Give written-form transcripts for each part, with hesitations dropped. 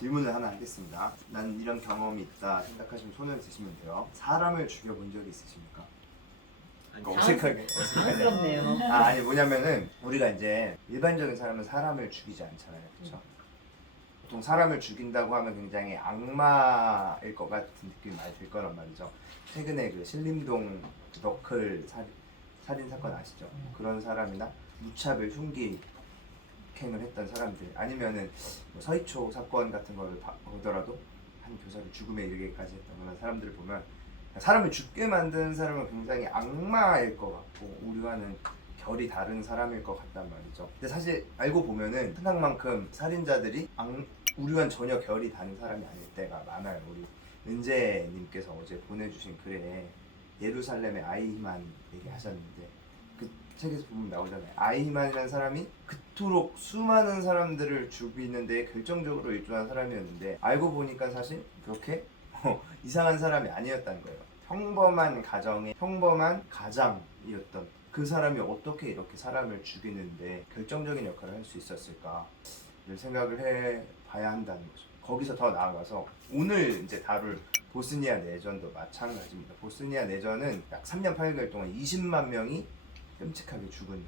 질문을 하나 하겠습니다. 난 이런 경험이 있다 생각하시면 손을 드시면 돼요. 사람을 죽여본 적이 있으십니까? 그러니까 어색하게. 당황스럽네요. 아니 뭐냐면은 우리가 이제 일반적인 사람은 사람을 죽이지 않잖아요, 그렇죠? 보통 사람을 죽인다고 하면 굉장히 악마일 것 같은 느낌이 많이 들 거란 말이죠. 최근에 그 신림동 너클 살인 사건 아시죠? 그런 사람이나 무차별 흉기 폭행을 했던 사람들, 아니면은 뭐 서희초 사건 같은 거를 보더라도 한 교사를 죽음에 이르게까지 했던 그런 사람들을 보면 사람을 죽게 만드는 사람은 굉장히 악마일 것 같고 우리와는 결이 다른 사람일 것 같단 말이죠. 근데 사실 알고 보면은 생각만큼 살인자들이 우리와는 전혀 결이 다른 사람이 아닐 때가 많아요. 우리 은재님께서 어제 보내주신 글에 예루살렘의 아이히만 얘기하셨는데 그 책에서 보면 나오잖아요. 아이히만이라는 사람이 그토록 수많은 사람들을 죽이는 데 결정적으로 일조한 사람이었는데 알고 보니까 사실 그렇게 이상한 사람이 아니었다는 거예요. 평범한 가정의 평범한 가장이었던 그 사람이 어떻게 이렇게 사람을 죽이는데 결정적인 역할을 할 수 있었을까 생각을 해봐야 한다는 거죠. 거기서 더 나아가서 오늘 이제 다룰 보스니아 내전도 마찬가지입니다. 보스니아 내전은 약 3년 8개월 동안 20만 명이 끔찍하게 죽은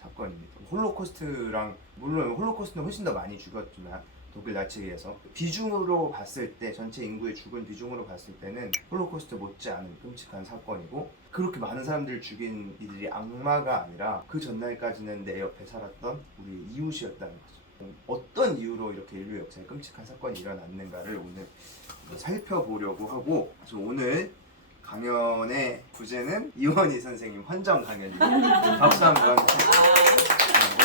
사건입니다. 홀로코스트랑 물론 홀로코스트는 훨씬 더 많이 죽었지만 독일 나치에 의해서 비중으로 봤을 때 전체 인구의 죽은 비중으로 봤을 때는 홀로코스트 못지않은 끔찍한 사건이고 그렇게 많은 사람들을 죽인 이들이 악마가 아니라 그 전날까지는 내 옆에 살았던 우리 이웃이었다는 거죠. 어떤 이유로 이렇게 인류 역사에 끔찍한 사건이 일어났는가를 오늘 살펴보려고 하고 그래서 오늘 강연의 부제는 이원희 선생님 헌정 강연입니다. 박수 한번.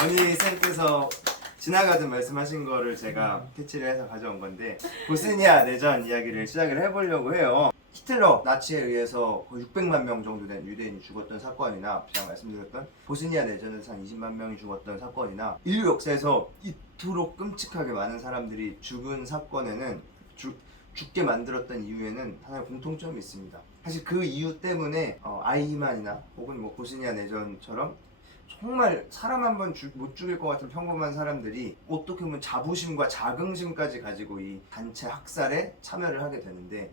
원희 쌤께서 지나가듯 말씀하신 거를 제가 캐치를 해서 가져온 건데 보스니아 내전 이야기를 시작을 해보려고 해요. 히틀러 나치에 의해서 거의 600만 명 정도 된 유대인이 죽었던 사건이나 제가 말씀드렸던 보스니아 내전에서 한 20만 명이 죽었던 사건이나 인류 역사에서 이토록 끔찍하게 많은 사람들이 죽은 사건에는 죽게 만들었던 이유에는 하나의 공통점이 있습니다. 사실 그 이유 때문에 아이히만이나 혹은 뭐 보스니아 내전처럼 정말 사람 한 번 못 죽일 것 같은 평범한 사람들이 어떻게 보면 자부심과 자긍심까지 가지고 이 단체 학살에 참여를 하게 되는데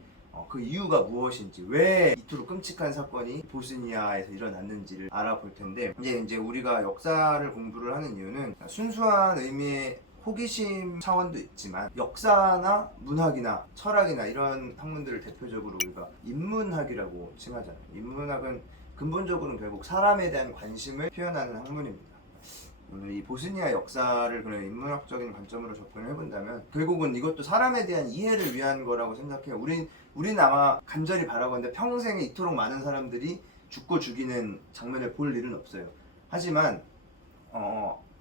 그 이유가 무엇인지 왜 이토록 끔찍한 사건이 보스니아에서 일어났는지를 알아볼 텐데 이제 우리가 역사를 공부를 하는 이유는 순수한 의미의 호기심 차원도 있지만 역사나 문학이나 철학이나 이런 학문들을 대표적으로 우리가 인문학이라고 칭하잖아요. 인문학은 근본적으로는 결국 사람에 대한 관심을 표현하는 학문입니다. 오늘 이 보스니아 역사를 그런 인문학적인 관점으로 접근을 해본다면 결국은 이것도 사람에 대한 이해를 위한 거라고 생각해요. 우리는 아마 간절히 바라건대 평생에 이토록 많은 사람들이 죽고 죽이는 장면을 볼 일은 없어요. 하지만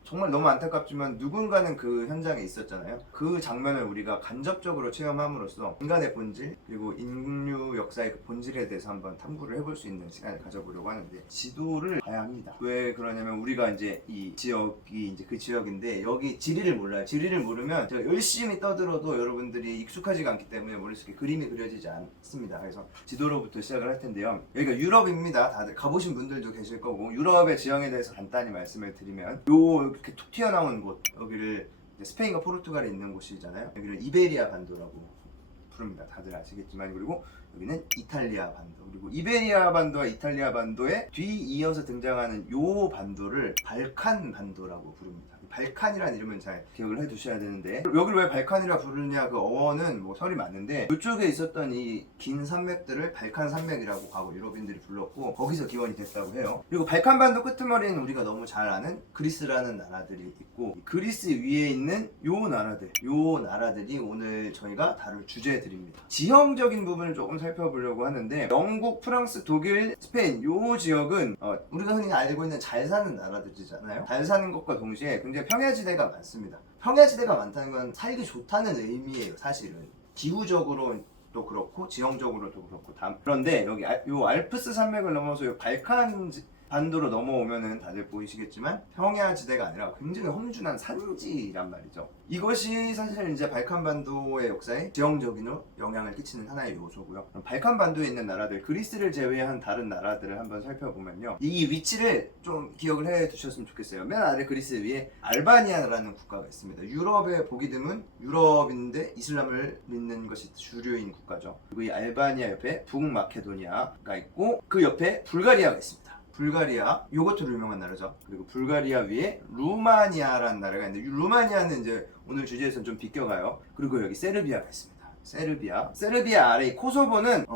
정말 너무 안타깝지만 누군가는 그 현장에 있었잖아요. 그 장면을 우리가 간접적으로 체험함으로써 인간의 본질 그리고 인류 역사의 그 본질에 대해서 한번 탐구를 해볼 수 있는 시간을 가져보려고 하는데 지도를 봐야 합니다. 왜 그러냐면 우리가 이제 이 지역이 이제 그 지역인데 여기 지리를 몰라요. 지리를 모르면 제가 열심히 떠들어도 여러분들이 익숙하지가 않기 때문에 머릿속에 그림이 그려지지 않습니다. 그래서 지도로부터 시작을 할 텐데요. 여기가 유럽입니다. 다들 가보신 분들도 계실 거고 유럽의 지형에 대해서 간단히 말씀을 드리면 이렇게 툭 튀어나온 곳 여기를 스페인과 포르투갈에 있는 곳이잖아요. 여기를 이베리아 반도라고 부릅니다. 다들 아시겠지만 그리고 여기는 이탈리아 반도 그리고 이베리아 반도와 이탈리아 반도에 뒤이어서 등장하는 요 반도를 발칸 반도라고 부릅니다. 발칸이라는 이름은 잘 기억을 해두셔야 되는데 여기를 왜 발칸이라 부르냐 그 어원은 뭐 설이 많은데 이쪽에 있었던 이 긴 산맥들을 발칸 산맥이라고 과거 유럽인들이 불렀고 거기서 기원이 됐다고 해요. 그리고 발칸 반도 끄트머리는 우리가 너무 잘 아는 그리스라는 나라들이 있고 그리스 위에 있는 요 나라들이 오늘 저희가 다룰 주제들입니다. 지형적인 부분을 조금 살펴보려고 하는데 영국, 프랑스, 독일, 스페인 요 지역은 우리가 흔히 알고 있는 잘 사는 나라들이잖아요. 잘 사는 것과 동시에 굉장히 평야지대가 많습니다. 평야지대가 많다는 건 살기 좋다는 의미예요. 사실은 기후적으로도 그렇고 지형적으로도 그렇고 그런데 여기 요 알프스 산맥을 넘어서 요 발칸 반도로 넘어오면은 다들 보이시겠지만 평야지대가 아니라 굉장히 험준한 산지란 말이죠. 이것이 사실 이제 발칸반도의 역사에 지형적인 영향을 끼치는 하나의 요소고요. 발칸반도에 있는 나라들, 그리스를 제외한 다른 나라들을 한번 살펴보면요, 이 위치를 좀 기억을 해 두셨으면 좋겠어요. 맨 아래 그리스 위에 알바니아라는 국가가 있습니다. 유럽에 보기 드문 유럽인데 이슬람을 믿는 것이 주류인 국가죠. 그리고 이 알바니아 옆에 북마케도니아가 있고 그 옆에 불가리아가 있습니다. 불가리아, 요것도 유명한 나라죠. 그리고 불가리아 위에 루마니아라는 나라가 있는데, 이 루마니아는 이제 오늘 주제에서는 좀 비껴가요. 그리고 여기 세르비아가 있습니다. 세르비아 아래 코소보는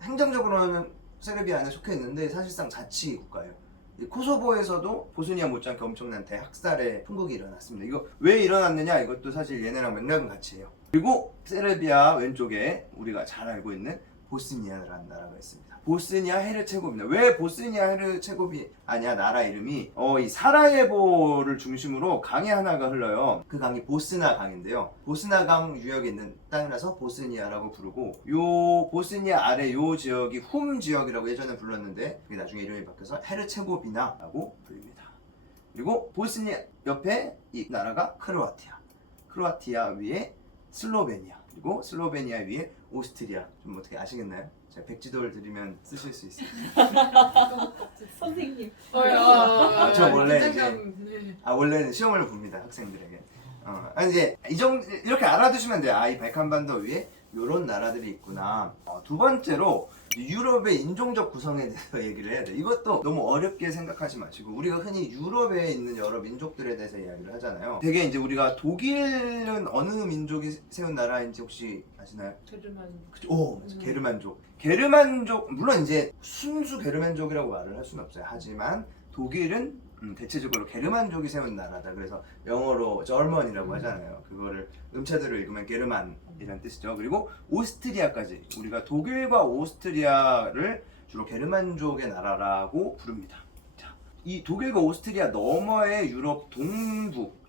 행정적으로는 세르비아 안에 속해 있는데 사실상 자치 국가예요. 이 코소보에서도 보스니아 못지않게 엄청난 대학살의 풍극이 일어났습니다. 이거 왜 일어났느냐? 이것도 사실 얘네랑 맥락은 같이 해요. 그리고 세르비아 왼쪽에 우리가 잘 알고 있는 보스니아라는 나라가 있습니다. 보스니아 헤르체고비나. 왜 보스니아 헤르체고비 아니야? 나라 이름이 이 사라예보를 중심으로 강이 하나가 흘러요. 그 강이 보스나 강인데요. 보스나 강 유역에 있는 땅이라서 보스니아라고 부르고, 요 보스니아 아래 요 지역이 훔 지역이라고 예전에 불렀는데 그게 나중에 이름이 바뀌어서 헤르체고비나라고 불립니다. 그리고 보스니아 옆에 이 나라가 크로아티아 위에 슬로베니아, 그리고 슬로베니아 위에 오스트리아. 좀 어떻게 아시겠나요? 제가 백지도를 드리면 쓰실 수 있어요. 선생님. 저 원래 긴장감, 이제 원래는 시험을 봅니다, 학생들에게. 이제 이렇게 알아두시면 돼요. 이 발칸반도 위에 이런 나라들이 있구나. 두 번째로 유럽의 인종적 구성에 대해서 얘기를 해야 돼. 이것도 너무 어렵게 생각하지 마시고, 우리가 흔히 유럽에 있는 여러 민족들에 대해서 이야기를 하잖아요. 되게 이제 우리가 독일은 어느 민족이 세운 나라인지 혹시 아시나요? 게르만. 그죠? 맞아. 게르만족, 물론 이제 순수 게르만족이라고 말을 할 수는 없어요. 하지만 독일은 대체적으로 게르만족이 세운 나라다. 그래서 영어로 저먼이라고 하잖아요. 그거를 음차대로 읽으면 게르만이라는 뜻이죠. 그리고 오스트리아까지, 우리가 독일과 오스트리아를 주로 게르만족의 나라라고 부릅니다. 자, 이 독일과 오스트리아 너머의 유럽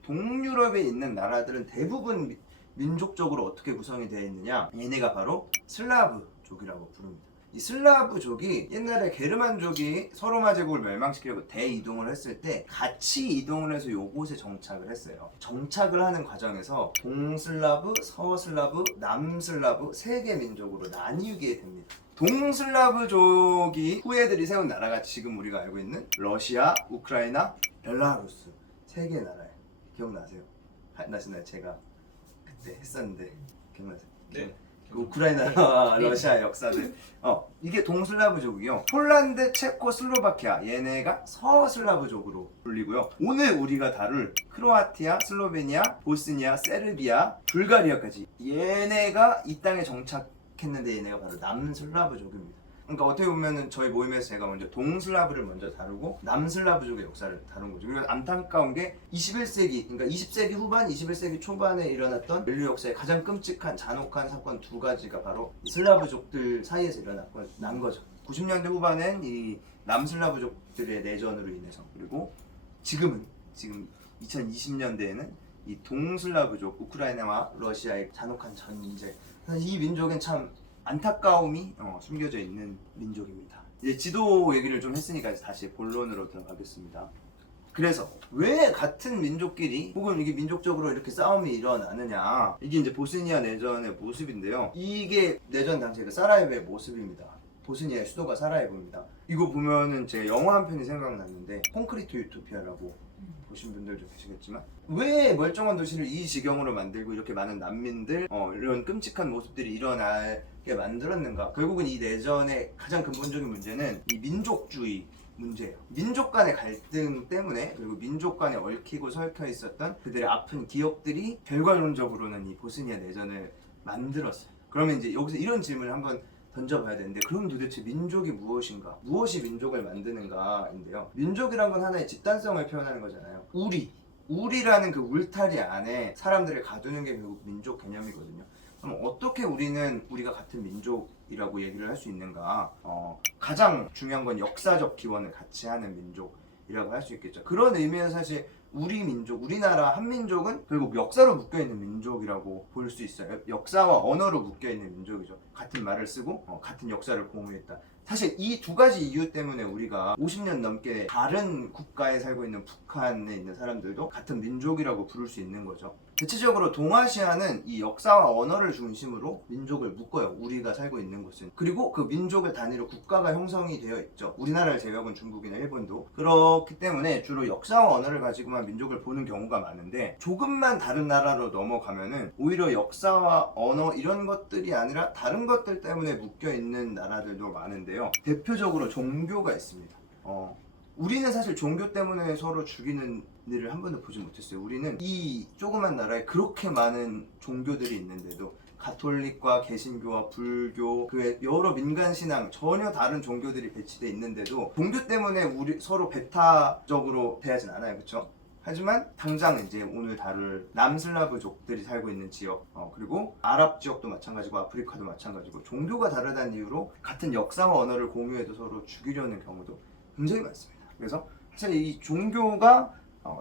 동유럽에 있는 나라들은 대부분 민족적으로 어떻게 구성이 되어 있느냐? 얘네가 바로 슬라브족이라고 부릅니다. 이 슬라브족이 옛날에 게르만족이 서로마 제국을 멸망시키려고 대이동을 했을 때 같이 이동을 해서 요곳에 정착을 했어요. 정착을 하는 과정에서 동슬라브, 서슬라브, 남슬라브 세 개 민족으로 나뉘게 됩니다. 동슬라브족이 후예들이 세운 나라가 지금 우리가 알고 있는 러시아, 우크라이나, 벨라루스 세 개 나라예요. 기억나세요? 나시나요? 제가 그때 했었는데 기억나세요? 네. 우크라이나, 러시아 역사들. 이게 동슬라브족이요. 폴란드, 체코, 슬로바키아, 얘네가 서슬라브족으로 불리고요. 오늘 우리가 다룰 크로아티아, 슬로베니아, 보스니아, 세르비아, 불가리아까지 얘네가 이 땅에 정착했는데 얘네가 바로 남슬라브족입니다. 그러니까 어떻게 보면은 저희 모임에서 제가 먼저 동슬라브를 먼저 다루고 남슬라브족의 역사를 다룬 거죠. 그리고 안타까운 게 21세기, 그러니까 20세기 후반, 21세기 초반에 일어났던 인류 역사의 가장 끔찍한 잔혹한 사건 두 가지가 바로 이 슬라브족들 사이에서 난 거죠. 90년대 후반엔 이 남슬라브족들의 내전으로 인해서, 그리고 지금 2020년대에는 이 동슬라브족, 우크라이나와 러시아의 잔혹한 전쟁. 이 민족은 참 안타까움이 숨겨져 있는 민족입니다. 이제 지도 얘기를 좀 했으니까 다시 본론으로 들어가겠습니다. 그래서 왜 같은 민족끼리 혹은 이게 민족적으로 이렇게 싸움이 일어나느냐, 이게 이제 보스니아 내전의 모습인데요. 이게 내전 당시에 사라예보의 모습입니다. 보스니아의 수도가 사라예보입니다. 이거 보면은 제가 영화 한 편이 생각났는데, 콘크리트 유토피아라고 보신 분들도 계시겠지만, 왜 멀쩡한 도시를 이 지경으로 만들고 이렇게 많은 난민들, 이런 끔찍한 모습들이 일어나게 만들었는가? 결국은 이 내전의 가장 근본적인 문제는 이 민족주의 문제예요. 민족 간의 갈등 때문에, 그리고 민족 간에 얽히고 설켜 있었던 그들의 아픈 기억들이 결과론적으로는 이 보스니아 내전을 만들었어요. 그러면 이제 여기서 이런 질문을 한번 던져봐야 되는데, 그럼 도대체 민족이 무엇인가? 무엇이 민족을 만드는가인데요. 민족이란 건 하나의 집단성을 표현하는 거잖아요. 우리라는 그 울타리 안에 사람들을 가두는 게 결국 민족 개념이거든요. 그럼 어떻게 우리가 같은 민족이라고 얘기를 할 수 있는가? 가장 중요한 건 역사적 기원을 같이 하는 민족. 민족이라고 할 수 있겠죠. 그런 의미에서 사실 우리 민족, 우리나라 한민족은 결국 역사로 묶여있는 민족이라고 볼 수 있어요. 역사와 언어로 묶여있는 민족이죠. 같은 말을 쓰고 같은 역사를 공유했다. 사실 이 두 가지 이유 때문에 우리가 50년 넘게 다른 국가에 살고 있는 북한에 있는 사람들도 같은 민족이라고 부를 수 있는 거죠. 대체적으로 동아시아는 이 역사와 언어를 중심으로 민족을 묶어요. 우리가 살고 있는 곳은. 그리고 그 민족을 단위로 국가가 형성이 되어 있죠. 우리나라를 제외하고는 중국이나 일본도. 그렇기 때문에 주로 역사와 언어를 가지고만 민족을 보는 경우가 많은데, 조금만 다른 나라로 넘어가면은 오히려 역사와 언어 이런 것들이 아니라 다른 것들 때문에 묶여 있는 나라들도 많은데요. 대표적으로 종교가 있습니다. 우리는 사실 종교 때문에 서로 죽이는 일을 한 번도 보지 못했어요. 우리는 이 조그만 나라에 그렇게 많은 종교들이 있는데도 가톨릭과 개신교와 불교, 그 외 여러 민간 신앙 전혀 다른 종교들이 배치돼 있는데도 종교 때문에 우리 서로 배타적으로 대하진 않아요, 그렇죠? 하지만 당장 이제 오늘 다룰 남슬라브족들이 살고 있는 지역, 그리고 아랍 지역도 마찬가지고 아프리카도 마찬가지고 종교가 다르다는 이유로 같은 역사와 언어를 공유해도 서로 죽이려는 경우도 굉장히 많습니다. 그래서 사실 이 종교가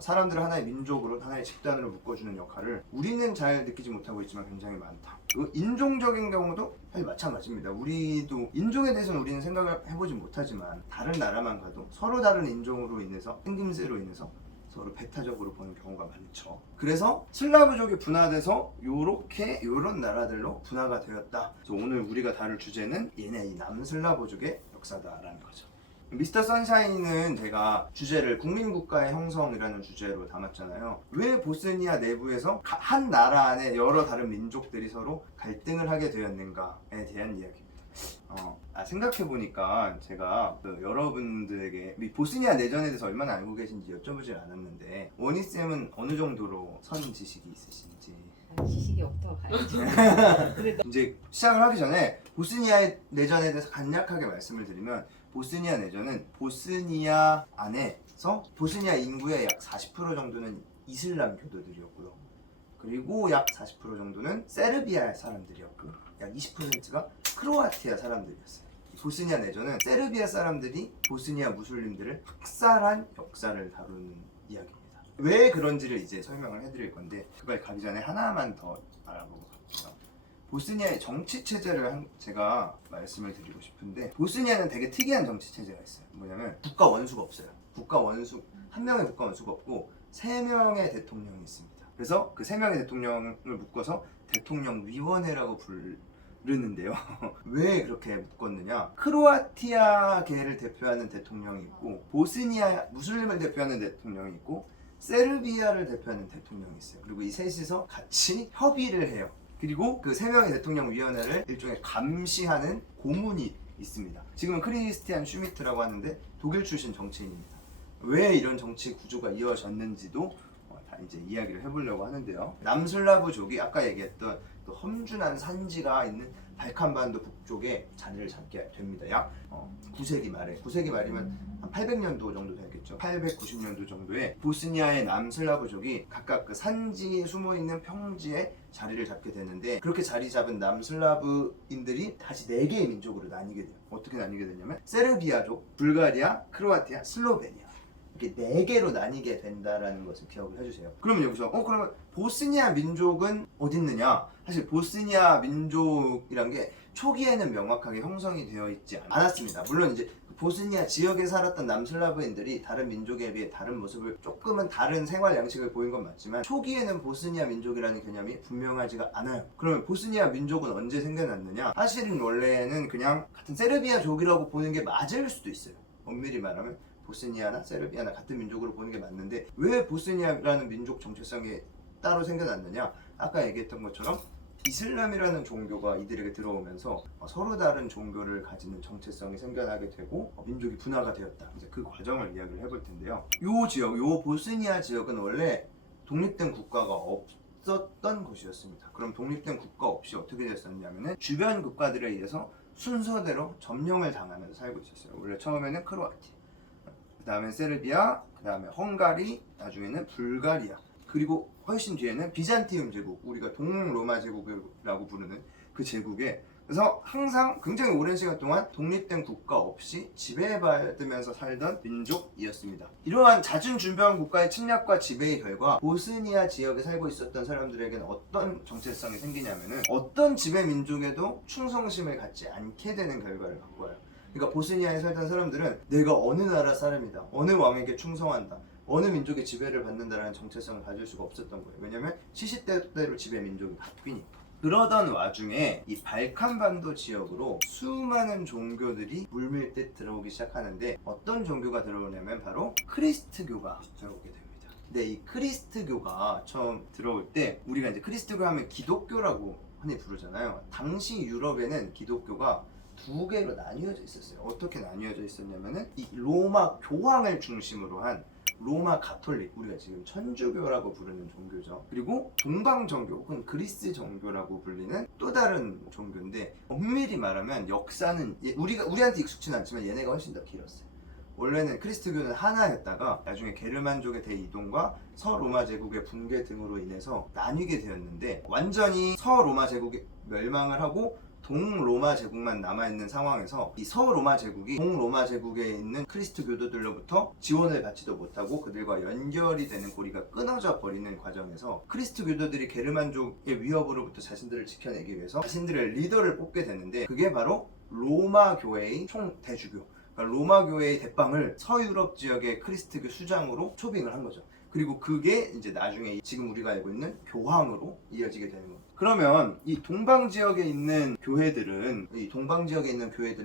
사람들을 하나의 민족으로, 하나의 집단으로 묶어주는 역할을 우리는 잘 느끼지 못하고 있지만 굉장히 많다. 그리고 인종적인 경우도 사실 마찬가지입니다. 우리도 인종에 대해서는 우리는 생각을 해보지 못하지만 다른 나라만 가도 서로 다른 인종으로 인해서, 생김새로 인해서 서로 배타적으로 보는 경우가 많죠. 그래서 슬라브족이 분화돼서 요런 나라들로 분화가 되었다. 그래서 오늘 우리가 다룰 주제는 얘네 이 남슬라브족의 역사다라는 거죠. 미스터 선샤인은 제가 주제를 국민국가의 형성이라는 주제로 담았잖아요. 왜 보스니아 내부에서 한 나라 안에 여러 다른 민족들이 서로 갈등을 하게 되었는가에 대한 이야기입니다. 생각해보니까 제가 여러분들에게 보스니아 내전에 대해서 얼마나 알고 계신지 여쭤보질 않았는데, 원희쌤은 어느 정도로 선 지식이 있으신지. 지식이 없다고 봐야죠. 이제 시작을 하기 전에 보스니아 내전에 대해서 간략하게 말씀을 드리면, 보스니아 내전은 보스니아 안에서 보스니아 인구의 약 40% 정도는 이슬람 교도들이었고요. 그리고 약 40% 정도는 세르비아 사람들이었고, 약 20%가 크로아티아 사람들이었어요. 보스니아 내전은 세르비아 사람들이 보스니아 무슬림들을 학살한 역사를 다루는 이야기입니다. 왜 그런지를 이제 설명을 해드릴 건데, 그걸 가기 전에 하나만 더 알아보고 갈게요. 보스니아의 정치 체제를 제가 말씀을 드리고 싶은데, 보스니아는 되게 특이한 정치 체제가 있어요. 뭐냐면 국가 원수가 없어요. 한 명의 국가 원수가 없고 3명의 대통령이 있습니다. 그래서 그 3명의 대통령을 묶어서 대통령위원회라고 부르는데요. 왜 그렇게 묶었느냐? 크로아티아계를 대표하는 대통령이 있고, 보스니아 무슬림을 대표하는 대통령이 있고, 세르비아를 대표하는 대통령이 있어요. 그리고 이 셋이서 같이 협의를 해요. 그리고 그 3명의 대통령위원회를 일종의 감시하는 고문이 있습니다. 지금은 크리스티안 슈미트라고 하는데 독일 출신 정치인입니다. 왜 이런 정치 구조가 이어졌는지도 다 이제 이야기를 해보려고 하는데요. 남슬라브족이 아까 얘기했던 또 험준한 산지가 있는 발칸반도 북쪽에 자리를 잡게 됩니다. 약 9세기 말이면 한 800년도 정도 되겠죠. 890년도 정도에 보스니아의 남슬라브족이 각각 그 산지에 숨어있는 평지에 자리를 잡게 되는데, 그렇게 자리 잡은 남슬라브인들이 다시 4개의 민족으로 나뉘게 돼요. 어떻게 나뉘게 되냐면 세르비아족, 불가리아, 크로아티아, 슬로베니아, 이렇게 4개로 나뉘게 된다라는 것을 기억을 해주세요. 그러면 여기서 그러면 보스니아 민족은 어디 있느냐? 사실 보스니아 민족이란 게 초기에는 명확하게 형성이 되어 있지 않았습니다. 물론 이제 보스니아 지역에 살았던 남슬라브인들이 다른 민족에 비해 다른 모습을, 조금은 다른 생활 양식을 보인 건 맞지만 초기에는 보스니아 민족이라는 개념이 분명하지가 않아요. 그러면 보스니아 민족은 언제 생겨났느냐? 사실은 원래는 그냥 같은 세르비아족이라고 보는 게 맞을 수도 있어요. 엄밀히 말하면 보스니아나 세르비아나 같은 민족으로 보는 게 맞는데, 왜 보스니아라는 민족 정체성이 따로 생겨났느냐? 아까 얘기했던 것처럼 이슬람이라는 종교가 이들에게 들어오면서 서로 다른 종교를 가지는 정체성이 생겨나게 되고 민족이 분화가 되었다. 이제 그 과정을 이야기를 해볼 텐데요. 요 보스니아 지역은 원래 독립된 국가가 없었던 곳이었습니다. 그럼 독립된 국가 없이 어떻게 됐었냐면은 주변 국가들에 의해서 순서대로 점령을 당하면서 살고 있었어요. 원래 처음에는 크로아티아, 그 다음에 세르비아, 그 다음에 헝가리, 나중에는 불가리아, 그리고 훨씬 뒤에는 비잔티움 제국, 우리가 동로마 제국이라고 부르는 그 제국에, 그래서 항상 굉장히 오랜 시간 동안 독립된 국가 없이 지배받으면서 살던 민족이었습니다. 이러한 잦은 준비한 국가의 침략과 지배의 결과 보스니아 지역에 살고 있었던 사람들에게는 어떤 정체성이 생기냐면은 어떤 지배 민족에도 충성심을 갖지 않게 되는 결과를 갖고 와요. 그러니까 보스니아에 살던 사람들은 내가 어느 나라 사람이다, 어느 왕에게 충성한다, 어느 민족의 지배를 받는다라는 정체성을 가질 수가 없었던 거예요. 왜냐면 시시때때로 지배 민족이 바뀌니까. 그러던 와중에 이 발칸반도 지역으로 수많은 종교들이 물밀듯 들어오기 시작하는데, 어떤 종교가 들어오냐면 바로 크리스트교가 들어오게 됩니다. 근데 이 크리스트교가 처음 들어올 때, 우리가 이제 크리스트교 하면 기독교라고 흔히 부르잖아요. 당시 유럽에는 기독교가 두 개로 나뉘어져 있었어요. 어떻게 나뉘어져 있었냐면은 이 로마 교황을 중심으로 한 로마 가톨릭, 우리가 지금 천주교라고 부르는 종교죠. 그리고 동방정교 혹은 그리스 정교라고 불리는 또 다른 종교인데, 엄밀히 말하면 역사는 우리한테 익숙치는 않지만 얘네가 훨씬 더 길었어요. 원래는 크리스트교는 하나였다가 나중에 게르만족의 대이동과 서로마 제국의 붕괴 등으로 인해서 나뉘게 되었는데, 완전히 서로마 제국이 멸망을 하고 동로마 제국만 남아있는 상황에서 이 서로마 제국이 동로마 제국에 있는 크리스트 교도들로부터 지원을 받지도 못하고 그들과 연결이 되는 고리가 끊어져 버리는 과정에서 크리스트 교도들이 게르만족의 위협으로부터 자신들을 지켜내기 위해서 자신들의 리더를 뽑게 되는데, 그게 바로 로마 교회의 총대주교, 그러니까 로마 교회의 대빵을 서유럽 지역의 크리스트교 수장으로 초빙을 한 거죠. 그리고 그게 이제 나중에 지금 우리가 알고 있는 교황으로 이어지게 되는 겁니다. 그러면 이 동방 지역에 있는 교회들은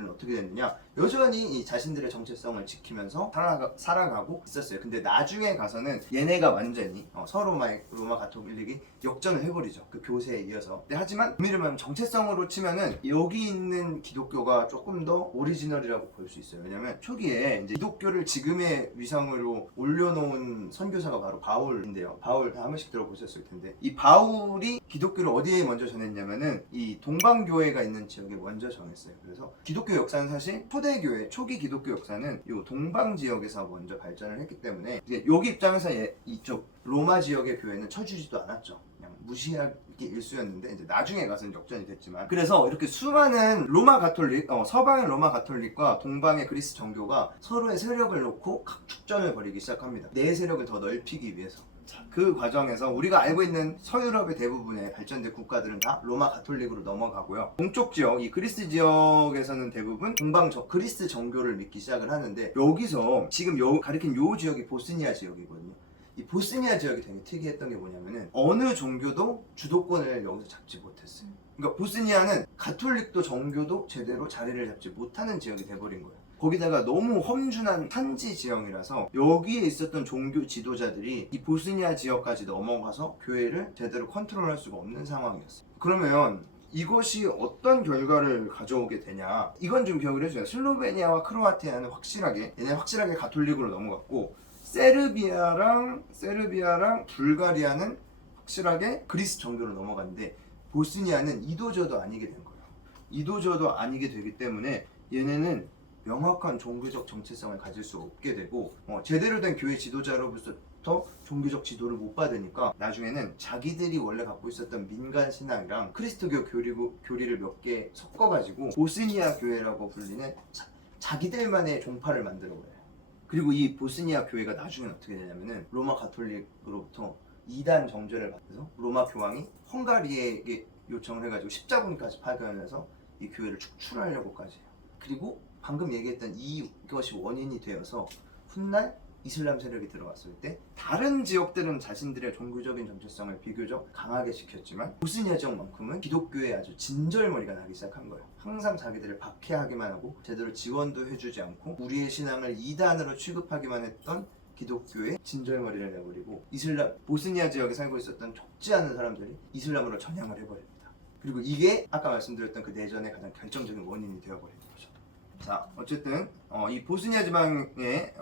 어떻게 됐느냐? 여전히 이 자신들의 정체성을 지키면서 살아가고 있었어요. 근데 나중에 가서는 얘네가 완전히 로마 가톨릭이 역전을 해버리죠. 그 교세에 이어서. 근데 하지만 엄밀히 말하면 정체성으로 치면은 여기 있는 기독교가 조금 더 오리지널이라고 볼 수 있어요. 왜냐면 초기에 이제 기독교를 지금의 위상으로 올려놓은 선교사가 바로 바울인데요. 바울 다 한 번씩 들어보셨을 텐데, 이 바울이 기독교를 어디에 먼저 전했냐면은 이 동방교회가 있는 지역에 먼저 전했어요. 그래서 기독교 역사는 사실 초기 기독교 역사는 이 동방 지역에서 먼저 발전을 했기 때문에, 이제 여기 입장에서 이쪽 로마 지역의 교회는 쳐주지도 않았죠. 그냥 무시하기 일쑤였는데, 이제 나중에 가서는 역전이 됐지만, 그래서 이렇게 수많은 로마 가톨릭, 서방의 로마 가톨릭과 동방의 그리스 정교가 서로의 세력을 놓고 각축전을 벌이기 시작합니다. 내 세력을 더 넓히기 위해서. 그 과정에서 우리가 알고 있는 서유럽의 대부분의 발전된 국가들은 다 로마 가톨릭으로 넘어가고요. 동쪽 지역, 이 그리스 지역에서는 대부분 그리스 정교를 믿기 시작을 하는데, 여기서 지금 가리킨 요 지역이 보스니아 지역이거든요. 이 보스니아 지역이 되게 특이했던 게 뭐냐면은 어느 종교도 주도권을 여기서 잡지 못했어요. 그러니까 보스니아는 가톨릭도 정교도 제대로 자리를 잡지 못하는 지역이 돼버린 거예요. 거기다가 너무 험준한 산지 지형이라서 여기에 있었던 종교 지도자들이 이 보스니아 지역까지 넘어가서 교회를 제대로 컨트롤할 수가 없는 상황이었어요. 그러면 이것이 어떤 결과를 가져오게 되냐, 이건 좀 기억을 해줘요. 슬로베니아와 크로아티아는 확실하게 가톨릭으로 넘어갔고, 세르비아랑 불가리아는 확실하게 그리스 정교로 넘어갔는데, 보스니아는 이도저도 아니게 된 거예요. 이도저도 아니게 되기 때문에 얘네는 명확한 종교적 정체성을 가질 수 없게 되고, 제대로 된 교회 지도자로부터 종교적 지도를 못 받으니까 나중에는 자기들이 원래 갖고 있었던 민간 신앙이랑 크리스토교 교리를 몇 개 섞어가지고 보스니아 교회라고 불리는 자기들만의 종파를 만들어 버려요. 그리고 이 보스니아 교회가 나중에는 어떻게 되냐면은 로마 가톨릭으로부터 이단 정죄를 받아서 로마 교황이 헝가리에게 요청을 해가지고 십자군까지 파견해서 이 교회를 축출하려고까지 해요. 그리고 방금 얘기했던 이것이 원인이 되어서 훗날 이슬람 세력이 들어왔을 때 다른 지역들은 자신들의 종교적인 정체성을 비교적 강하게 지켰지만 보스니아 지역만큼은 기독교에 아주 진절머리가 나기 시작한 거예요. 항상 자기들을 박해하기만 하고 제대로 지원도 해주지 않고 우리의 신앙을 이단으로 취급하기만 했던 기독교에 진절머리를 내버리고 보스니아 지역에 살고 있었던 적지 않은 사람들이 이슬람으로 전향을 해버립니다. 그리고 이게 아까 말씀드렸던 그 내전의 가장 결정적인 원인이 되어버린 거죠. 자, 어쨌든 이 보스니아 지방의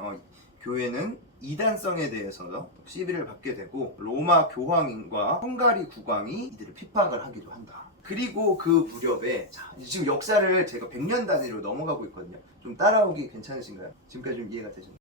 교회는 이단성에 대해서도 시비를 받게 되고, 로마 교황과 헝가리 국왕이 이들을 핍박을 하기도 한다. 그리고 그 무렵에, 자, 지금 역사를 제가 100년 단위로 넘어가고 있거든요. 좀 따라오기 괜찮으신가요? 지금까지 좀 이해가 되셨나요?